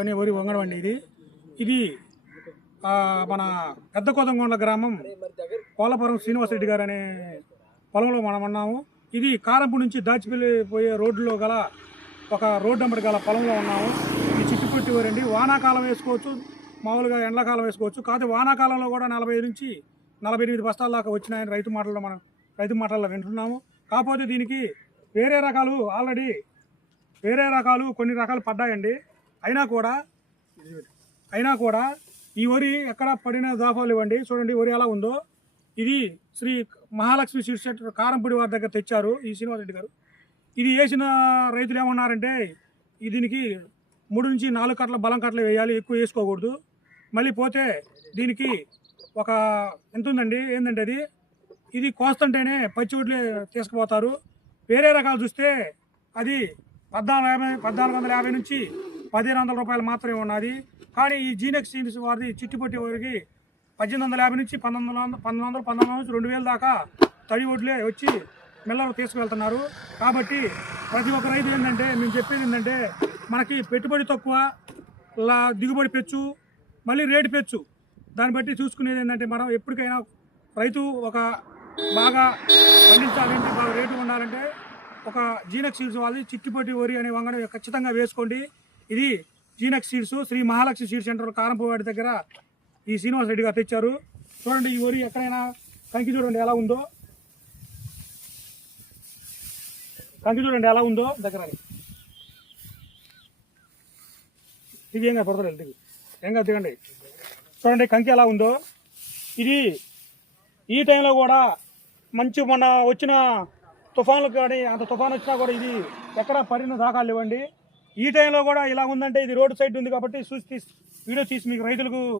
అనే వరి వంగడం అండి ఇది మన పెద్ద కోదంగొండ గ్రామం పోలవరం శ్రీనివాసరెడ్డి గారు అనే పొలంలో మనం ఉన్నాము. ఇది కారంపు నుంచి దాచిపల్లి పోయే రోడ్డులో గల ఒక రోడ్డు అమ్మటి గల పొలంలో ఉన్నాము. ఇది చిట్టుపొట్టి వరి అండి. వానాకాలం వేసుకోవచ్చు, మామూలుగా ఎండాకాలం వేసుకోవచ్చు. కాకపోతే వానాకాలంలో కూడా 40 నుంచి 48 బస్తాల దాకా వచ్చినాయని రైతు మాటల్లో వింటున్నాము. కాకపోతే దీనికి వేరే రకాలు కొన్ని రకాలు పడ్డాయండి. అయినా కూడా ఈ వరి ఎక్కడ పడిన దాఖలు ఇవ్వండి. చూడండి వరి ఎలా ఉందో. ఇది శ్రీ మహాలక్ష్మి సీడ్ సెంటర్ కారంపూడి వారి దగ్గర తెచ్చారు ఈ శ్రీనివాసరెడ్డి గారు. ఇది వేసిన రైతులు ఏమన్నారంటే దీనికి 3 నుంచి 4 కట్టల బలం కట్టలు వేయాలి, ఎక్కువ వేసుకోకూడదు. మళ్ళీ పోతే దీనికి ఒక ఎంత ఉందండి, ఏంటంటే ఇది కోస్తుంటేనే పచ్చి వడ్లే తీసుకుపోతారు. వేరే రకాలు చూస్తే అది 1450 నుంచి 1500 రూపాయలు మాత్రమే ఉన్నది. కానీ ఈ జీనెక్స్ సీడ్స్ వారిది చిట్టుపొట్టి వరకు 1850 నుంచి 1900 నుంచి 2000 దాకా తడి వడ్లే వచ్చి మిల్లర్లు తీసుకువెళ్తున్నారు. కాబట్టి ప్రతి ఒక్క రైతు ఏంటంటే మేము చెప్పేది ఏంటంటే మనకి పెట్టుబడి తక్కువ, దిగుబడి పెచ్చు, మళ్ళీ రేటు పెచ్చు. దాన్ని బట్టి చూసుకునేది ఏంటంటే మనం ఎప్పటికైనా రైతు ఒక బాగా పండించాలంటే, బాగా రేటు ఉండాలంటే ఒక జీనెక్స్ సీడ్స్ వాళ్ళది చిట్టుపొట్టి వరి అనే వంగడం ఖచ్చితంగా వేసుకోండి. ఇది Genex seeds Sri Mahalakshmi seed centre Karampudi దగ్గర ఈ శ్రీనివాసరెడ్డి గారు తెచ్చారు. చూడండి ఈ వరి ఎక్కడైనా కంకి చూడండి ఎలా ఉందో దగ్గర ఇది ఏంగా పడతారు ఏంగా దిగండి. చూడండి కంకి ఎలా ఉందో. ఇది ఈ టైంలో కూడా మంచి మొన్న వచ్చిన తుఫాన్లు కానీ అంత తుఫాన్ వచ్చినా కూడా ఇది ఎక్కడ పడిన దాఖలు ఇవ్వండి. ఈ టైంలో కూడా ఇలా ఉందంటే ఇది రోడ్ సైడ్ ఉంది కాబట్టి వీడియో తీసి మీకు రైతులకు